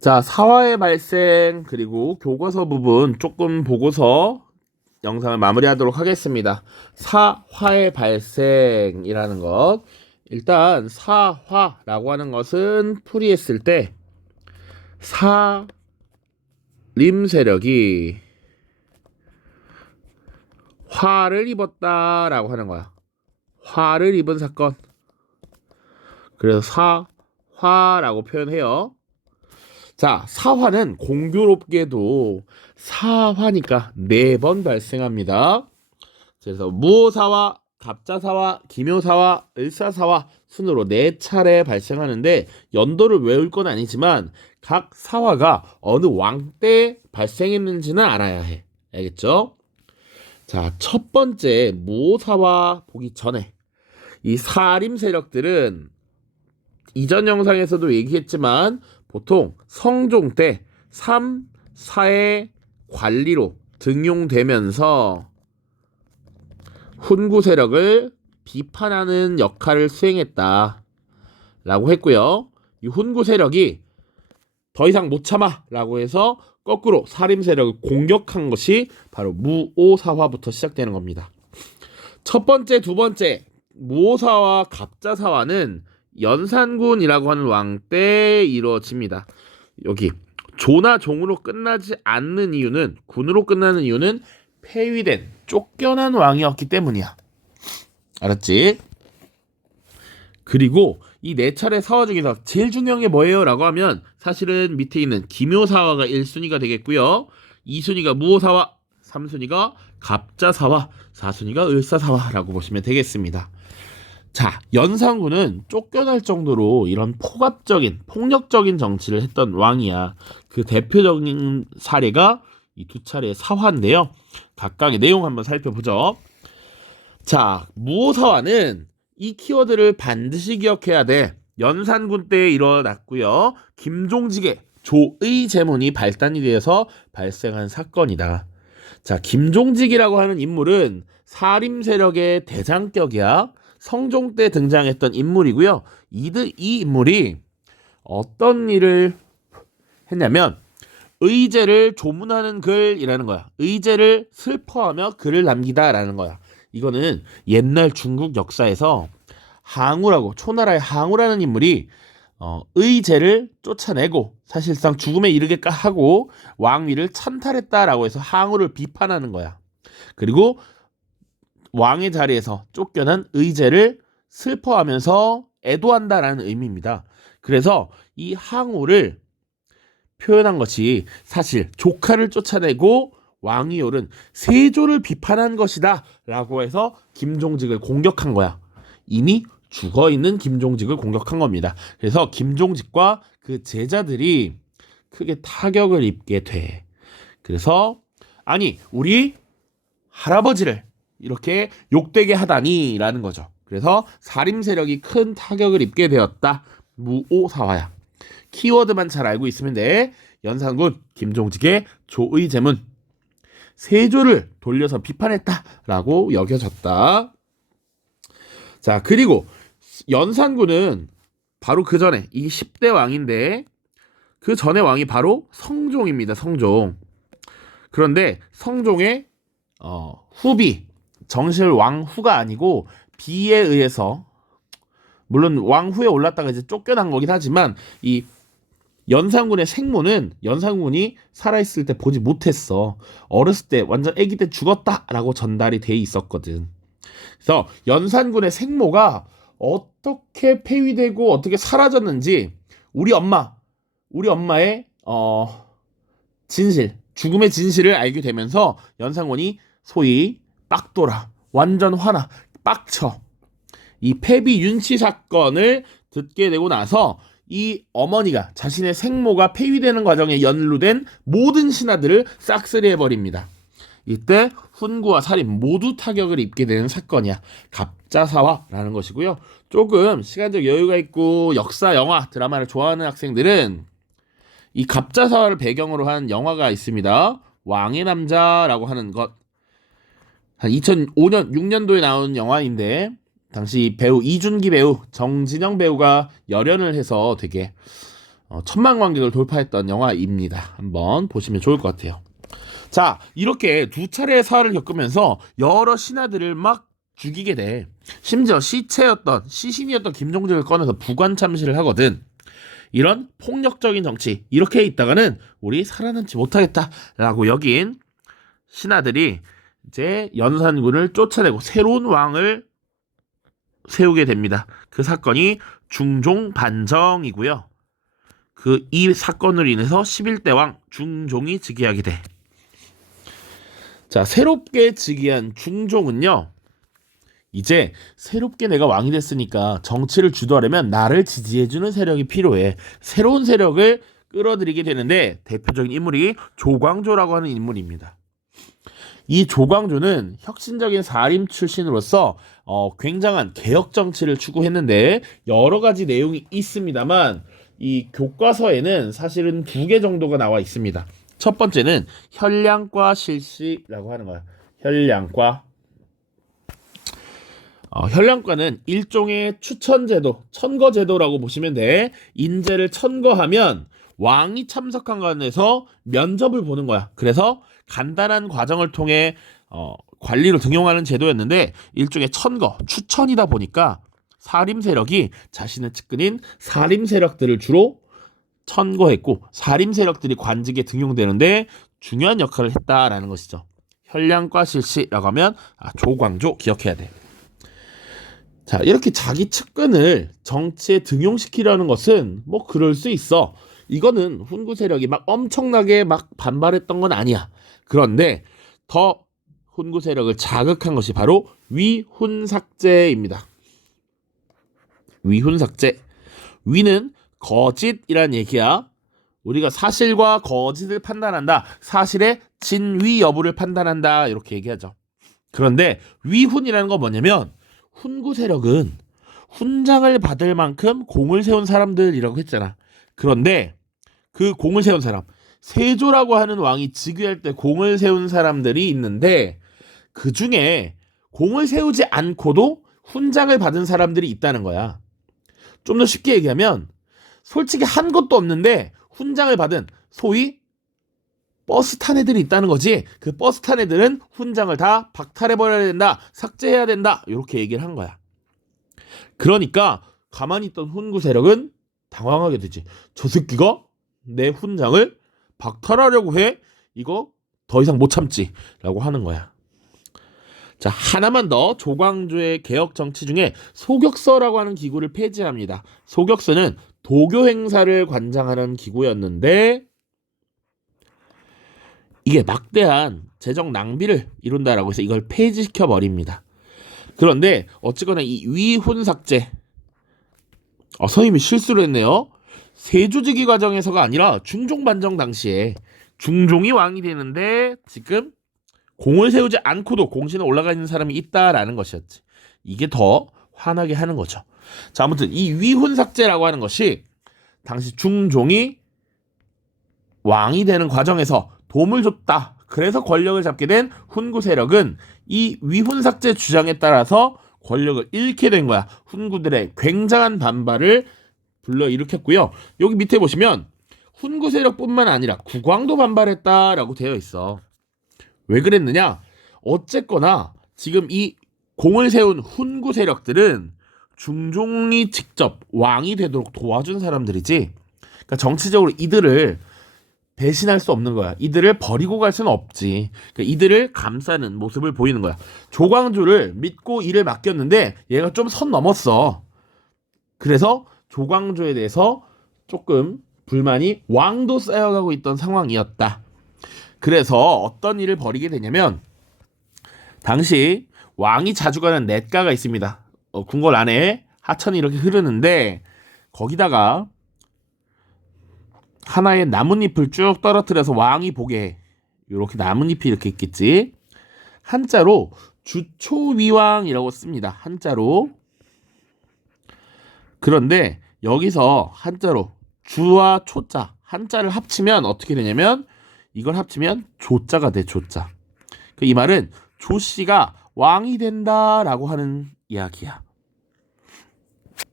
자, 사화의 발생 그리고 교과서 부분 조금 보고서 영상을 마무리하도록 하겠습니다. 사화의 발생이라는 것. 일단 사화라고 하는 것은 풀이했을 때 사림 세력이 화를 입었다라고 하는 거야. 화를 입은 사건. 그래서 사화라고 표현해요. 자, 사화는 공교롭게도 사화니까 네 번 발생합니다. 그래서 무오사화, 갑자사화, 기묘사화, 을사사화 순으로 네 차례 발생하는데 연도를 외울 건 아니지만 각 사화가 어느 왕때 발생했는지는 알아야 해. 알겠죠? 자, 첫 번째 무오사화 보기 전에 이 사림 세력들은 이전 영상에서도 얘기했지만 보통 성종 때 3, 4의 관리로 등용되면서 훈구 세력을 비판하는 역할을 수행했다. 라고 했고요. 이 훈구 세력이 더 이상 못 참아 라고 해서 거꾸로 사림 세력을 공격한 것이 바로 무오사화부터 시작되는 겁니다. 첫 번째, 두 번째 무오사와 갑자사화는 연산군이라고 하는 왕 때 이루어집니다. 여기 조나 종으로 끝나지 않는 이유는 군으로 끝나는 이유는 폐위된 쫓겨난 왕이었기 때문이야. 알았지? 그리고 이 네 차례 사화 중에서 제일 중요한 게 뭐예요?라고 하면 사실은 밑에 있는 기묘사화가 1순위가 되겠고요. 2순위가 무오사화, 3순위가 갑자사화, 4순위가 을사사화라고 보시면 되겠습니다. 자, 연산군은 쫓겨날 정도로 이런 폭압적인, 폭력적인 정치를 했던 왕이야. 그 대표적인 사례가 이 두 차례의 사화인데요. 각각의 내용 한번 살펴보죠. 자, 무오사화는 이 키워드를 반드시 기억해야 돼. 연산군 때 일어났고요. 김종직의 조의 제문이 발단이 되어서 발생한 사건이다. 자, 김종직이라고 하는 인물은 사림 세력의 대장격이야. 성종 때 등장했던 인물이고요. 이드 이 인물이 어떤 일을 했냐면 의제를 조문하는 글이라는 거야. 의제를 슬퍼하며 글을 남기다라는 거야. 이거는 옛날 중국 역사에서 항우라고 초나라의 항우라는 인물이 어, 의제를 쫓아내고 사실상 죽음에 이르게까 하고 왕위를 찬탈했다라고 해서 항우를 비판하는 거야. 그리고 왕의 자리에서 쫓겨난 의제를 슬퍼하면서 애도한다라는 의미입니다. 그래서 이 항우를 표현한 것이 사실 조카를 쫓아내고 왕이 오른 세조를 비판한 것이다 라고 해서 김종직을 공격한 거야. 이미 죽어 있는 김종직을 공격한 겁니다. 그래서 김종직과 그 제자들이 크게 타격을 입게 돼. 그래서 아니 우리 할아버지를 이렇게 욕되게 하다니라는 거죠. 그래서 사림 세력이 큰 타격을 입게 되었다. 무오사화야. 키워드만 잘 알고 있으면 돼. 연산군 김종직의 조의제문 세조를 돌려서 비판했다라고 여겨졌다. 자 그리고 연산군은 바로 그 전에 이 10대 왕인데 그 전에 왕이 바로 성종입니다. 성종. 그런데 성종의 어, 후비 정실 왕후가 아니고 비에 의해서 물론 왕후에 올랐다가 이제 쫓겨난 거긴 하지만 이 연산군의 생모는 연산군이 살아있을 때 보지 못했어. 어렸을 때 완전 아기 때 죽었다라고 전달이 돼 있었거든. 그래서 연산군의 생모가 어떻게 폐위되고 어떻게 사라졌는지 우리 엄마, 우리 엄마의 어 진실, 죽음의 진실을 알게 되면서 연산군이 소위 빡 돌아, 완전 화나, 빡쳐. 이 폐비 윤씨 사건을 듣게 되고 나서 이 어머니가 자신의 생모가 폐위되는 과정에 연루된 모든 신하들을 싹쓸이 해 버립니다. 이때 훈구와 살인 모두 타격을 입게 되는 사건이야. 갑자사화라는 것이고요. 조금 시간적 여유가 있고 역사, 영화, 드라마를 좋아하는 학생들은 이 갑자사화를 배경으로 한 영화가 있습니다. 왕의 남자라고 하는 것. 한 2005년, 6년도에 나온 영화인데 당시 배우 이준기 배우, 정진영 배우가 열연을 해서 되게 어, 천만 관객을 돌파했던 영화입니다. 한번 보시면 좋을 것 같아요. 자, 이렇게 두 차례의 사활을 겪으면서 여러 신하들을 막 죽이게 돼. 심지어 시체였던 시신이었던 김종직을 꺼내서 부관 참시를 하거든. 이런 폭력적인 정치 이렇게 있다가는 우리 살아남지 못하겠다라고 여긴 신하들이 이제 연산군을 쫓아내고 새로운 왕을 세우게 됩니다. 그 사건이 중종 반정이고요. 그 이 사건으로 인해서 11대 왕 중종이 즉위하게 돼. 자, 새롭게 즉위한 중종은요. 이제 새롭게 내가 왕이 됐으니까 정치를 주도하려면 나를 지지해주는 세력이 필요해. 새로운 세력을 끌어들이게 되는데 대표적인 인물이 조광조라고 하는 인물입니다. 이 조광조는 혁신적인 사림 출신으로서 어, 굉장한 개혁 정치를 추구했는데 여러 가지 내용이 있습니다만 이 교과서에는 사실은 두 개 정도가 나와 있습니다. 첫 번째는 현량과 실시라고 하는 거야. 현량과 어, 현량과는 일종의 추천제도, 천거제도라고 보시면 돼. 인재를 천거하면 왕이 참석한 관에서 면접을 보는 거야. 그래서 간단한 과정을 통해 어, 관리로 등용하는 제도였는데 일종의 천거, 추천이다 보니까 사림 세력이 자신의 측근인 사림 세력들을 주로 천거했고 사림 세력들이 관직에 등용되는데 중요한 역할을 했다라는 것이죠. 현량과 실시라고 하면 아, 조광조 기억해야 돼. 자, 이렇게 자기 측근을 정치에 등용시키려는 것은 뭐 그럴 수 있어. 이거는 훈구 세력이 막 엄청나게 막 반발했던 건 아니야. 그런데 더 훈구 세력을 자극한 것이 바로 위훈삭제입니다. 위훈삭제. 위는 거짓이란 얘기야. 우리가 사실과 거짓을 판단한다. 사실의 진위 여부를 판단한다. 이렇게 얘기하죠. 그런데 위훈이라는 건 뭐냐면 훈구 세력은 훈장을 받을 만큼 공을 세운 사람들이라고 했잖아. 그런데 그 공을 세운 사람, 세조라고 하는 왕이 즉위할 때 공을 세운 사람들이 있는데 그 중에 공을 세우지 않고도 훈장을 받은 사람들이 있다는 거야. 좀 더 쉽게 얘기하면 솔직히 한 것도 없는데 훈장을 받은 소위 버스 탄 애들이 있다는 거지. 그 버스 탄 애들은 훈장을 다 박탈해버려야 된다. 삭제해야 된다. 이렇게 얘기를 한 거야. 그러니까 가만히 있던 훈구 세력은 당황하게 되지. 저 새끼가 내 훈장을 박탈하려고 해? 이거 더 이상 못 참지. 라고 하는 거야. 자, 하나만 더 조광조의 개혁 정치 중에 소격서라고 하는 기구를 폐지합니다. 소격서는 도교 행사를 관장하는 기구였는데 이게 막대한 재정 낭비를 이룬다라고 해서 이걸 폐지시켜 버립니다. 그런데 어쨌거나 이 위훈 삭제 어, 선임이 실수를 했네요. 세조직위 과정에서가 아니라 중종 반정 당시에 중종이 왕이 되는데 지금 공을 세우지 않고도 공신에 올라가 있는 사람이 있다라는 것이었지. 이게 더 화나게 하는 거죠. 자, 아무튼 이 위훈 삭제라고 하는 것이 당시 중종이 왕이 되는 과정에서 도움을 줬다. 그래서 권력을 잡게 된 훈구 세력은 이 위훈 삭제 주장에 따라서 권력을 잃게 된 거야. 훈구들의 굉장한 반발을 불러일으켰고요. 여기 밑에 보시면 훈구 세력뿐만 아니라 국왕도 반발했다라고 되어 있어. 왜 그랬느냐? 어쨌거나 지금 이 공을 세운 훈구 세력들은 중종이 직접 왕이 되도록 도와준 사람들이지. 그러니까 정치적으로 이들을 배신할 수 없는 거야. 이들을 버리고 갈 수는 없지. 그러니까 이들을 감싸는 모습을 보이는 거야. 조광조를 믿고 일을 맡겼는데 얘가 좀 선 넘었어. 그래서 조광조에 대해서 조금 불만이 왕도 쌓여가고 있던 상황이었다. 그래서 어떤 일을 벌이게 되냐면 당시 왕이 자주 가는 냇가가 있습니다. 어, 궁궐 안에 하천이 이렇게 흐르는데 거기다가 하나의 나뭇잎을 쭉 떨어뜨려서 왕이 보게 해. 이렇게 나뭇잎이 이렇게 있겠지. 한자로 주초위왕이라고 씁니다. 한자로. 그런데 여기서 한자로 주와 초자 한자를 합치면 어떻게 되냐면 이걸 합치면 조자가 돼 조자. 그 이 말은 조 씨가 왕이 된다라고 하는 이야기야.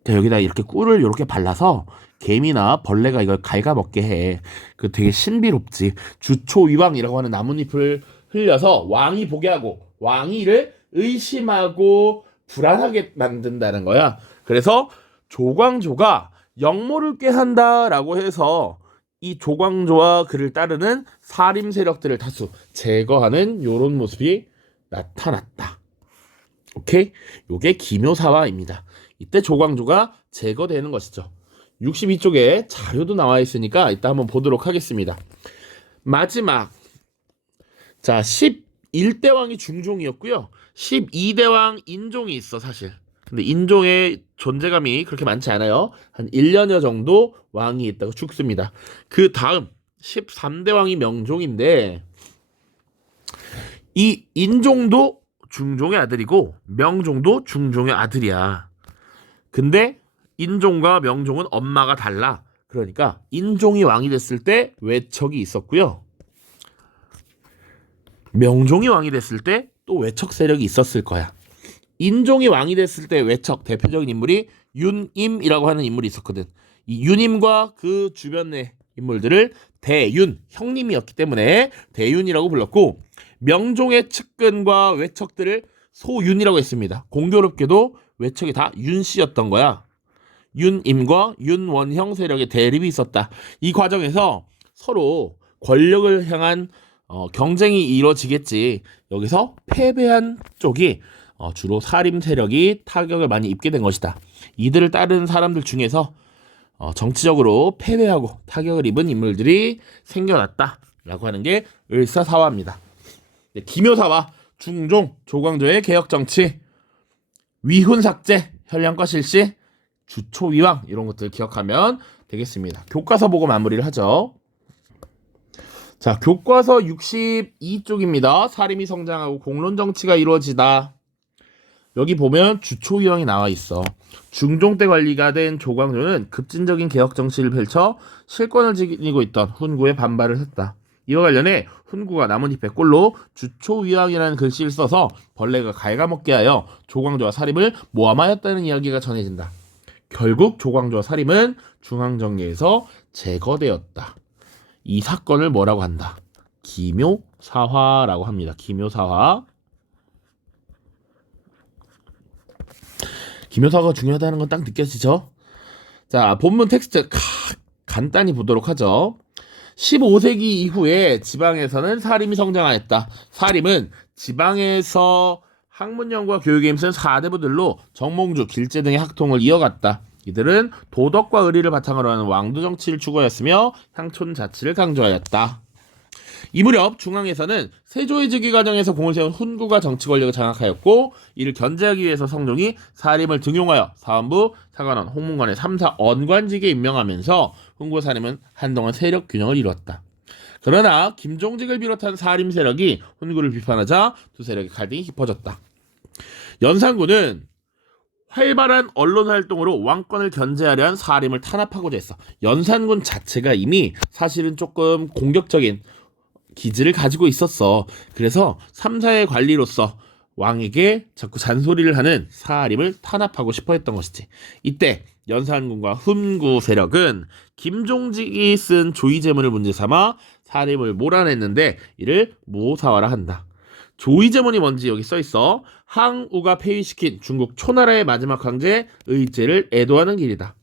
자, 여기다 이렇게 꿀을 이렇게 발라서 개미나 벌레가 이걸 갉아먹게 해. 그 되게 신비롭지. 주초위왕이라고 하는 나뭇잎을 흘려서 왕이 보게 하고 왕이 이를 의심하고 불안하게 만든다는 거야. 그래서 조광조가 역모를 꾀한다라고 해서 이 조광조와 그를 따르는 사림 세력들을 다수 제거하는 요런 모습이 나타났다. 오케이? 요게 기묘사화입니다. 이때 조광조가 제거되는 것이죠. 62쪽에 자료도 나와 있으니까 이따 한번 보도록 하겠습니다. 마지막 자 11대 왕이 중종이었고요. 12대 왕 인종이 있어 사실. 근데 인종의 존재감이 그렇게 많지 않아요. 한 1년여 정도 왕이 있다고 죽습니다. 그 다음 13대 왕이 명종인데 이 인종도 중종의 아들이고 명종도 중종의 아들이야. 근데 인종과 명종은 엄마가 달라. 그러니까 인종이 왕이 됐을 때 외척이 있었고요. 명종이 왕이 됐을 때 또 외척 세력이 있었을 거야. 인종이 왕이 됐을 때 외척 대표적인 인물이 윤임이라고 하는 인물이 있었거든. 이 윤임과 그 주변의 인물들을 대윤 형님이었기 때문에 대윤이라고 불렀고 명종의 측근과 외척들을 소윤이라고 했습니다. 공교롭게도 외척이 다 윤씨였던 거야. 윤임과 윤원형 세력의 대립이 있었다. 이 과정에서 서로 권력을 향한 어, 경쟁이 이루어지겠지. 여기서 패배한 쪽이 어, 주로 사림 세력이 타격을 많이 입게 된 것이다. 이들을 따르는 사람들 중에서 어, 정치적으로 패배하고 타격을 입은 인물들이 생겨났다라고 하는 게 을사사화입니다. 네, 기묘사화, 중종, 조광조의 개혁 정치, 위훈 삭제, 현량과 실시, 주초위왕 이런 것들 기억하면 되겠습니다. 교과서 보고 마무리를 하죠. 자, 교과서 62쪽입니다. 사림이 성장하고 공론 정치가 이루어지다. 여기 보면 주초위왕이 나와 있어. 중종 때 관리가 된 조광조는 급진적인 개혁 정치를 펼쳐 실권을 지니고 있던 훈구에 반발을 했다. 이와 관련해 훈구가 나뭇잎에 꼴로 주초위왕이라는 글씨를 써서 벌레가 갉아먹게 하여 조광조와 사림을 모함하였다는 이야기가 전해진다. 결국 조광조와 사림은 중앙정계에서 제거되었다. 이 사건을 뭐라고 한다? 기묘사화라고 합니다. 기묘사화. 기묘사화가 중요하다는 건 딱 느껴지죠? 자, 본문 텍스트 가, 간단히 보도록 하죠. 15세기 이후에 지방에서는 사림이 성장하였다. 사림은 지방에서 학문연구와 교육에 힘쓴 사대부들로 정몽주, 길제 등의 학통을 이어갔다. 이들은 도덕과 의리를 바탕으로 하는 왕도 정치를 추구하였으며 향촌 자치를 강조하였다. 이 무렵 중앙에서는 세조의 즉위 과정에서 공을 세운 훈구가 정치 권력을 장악하였고 이를 견제하기 위해서 성종이 사림을 등용하여 사원부, 사관원, 홍문관의 3사 언관직에 임명하면서 훈구 사림은 한동안 세력 균형을 이루었다. 그러나 김종직을 비롯한 사림 세력이 훈구를 비판하자 두 세력의 갈등이 깊어졌다. 연산군은 활발한 언론 활동으로 왕권을 견제하려 한 사림을 탄압하고자 했어. 연산군 자체가 이미 사실은 조금 공격적인 기질을 가지고 있었어. 그래서 3사의 관리로서 왕에게 자꾸 잔소리를 하는 사림을 탄압하고 싶어 했던 것이지. 이때 연산군과 훈구 세력은 김종직이 쓴 조의제문을 문제 삼아 사림을 몰아냈는데 이를 무호사화라 한다. 조의제문이 뭔지 여기 써 있어. 항우가 폐위시킨 중국 초나라의 마지막 황제 의제를 애도하는 길이다.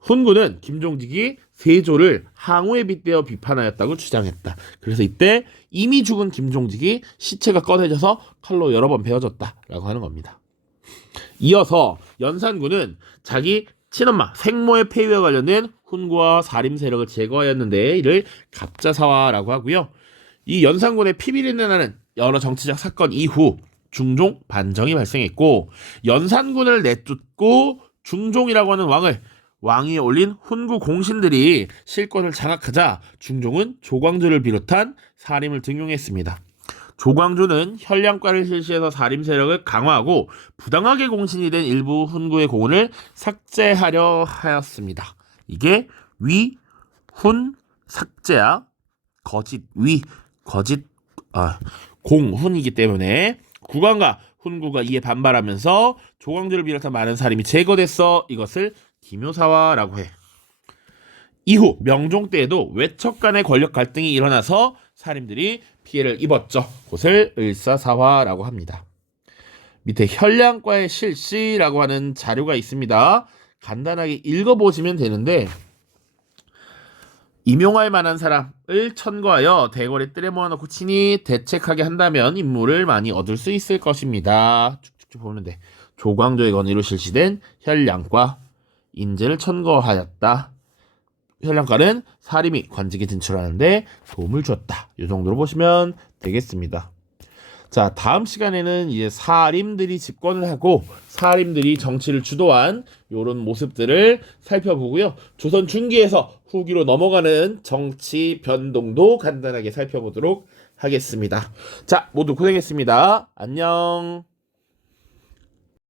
훈구는 김종직이 세조를 항우에 빗대어 비판하였다고 주장했다. 그래서 이때 이미 죽은 김종직이 시체가 꺼내져서 칼로 여러 번 베어졌다라고 하는 겁니다. 이어서 연산군은 자기 친엄마 생모의 폐위와 관련된 훈구와 사림 세력을 제거하였는데 이를 갑자사화라고 하고요. 이 연산군의 피비린내 나는 여러 정치적 사건 이후 중종 반정이 발생했고 연산군을 내쫓고 중종이라고 하는 왕을 왕위에 올린 훈구 공신들이 실권을 장악하자 중종은 조광조를 비롯한 사림을 등용했습니다. 조광조는 현량과를 실시해서 사림 세력을 강화하고 부당하게 공신이 된 일부 훈구의 공을 삭제하려 하였습니다. 이게 위, 훈, 삭제야. 거짓, 위, 거짓, 아, 공, 훈이기 때문에 국왕과 훈구가 이에 반발하면서 조광조를 비롯한 많은 사림이 제거됐어. 이것을 기묘사화라고 해. 이후 명종 때에도 외척 간의 권력 갈등이 일어나서 사림들이 피해를 입었죠. 그것을 을사사화라고 합니다. 밑에 현량과의 실시라고 하는 자료가 있습니다. 간단하게 읽어보시면 되는데 임용할 만한 사람을 천거하여 대궐에 뜰에 모아놓고 친히 대책하게 한다면 임무를 많이 얻을 수 있을 것입니다. 쭉쭉 보면 돼. 조광조의 건의로 실시된 현량과 인재를 천거하였다. 현량과는 사림이 관직에 진출하는데 도움을 줬다. 이 정도로 보시면 되겠습니다. 자, 다음 시간에는 이제 사림들이 집권을 하고 사림들이 정치를 주도한 이런 모습들을 살펴보고요. 조선 중기에서 후기로 넘어가는 정치 변동도 간단하게 살펴보도록 하겠습니다. 자, 모두 고생했습니다. 안녕.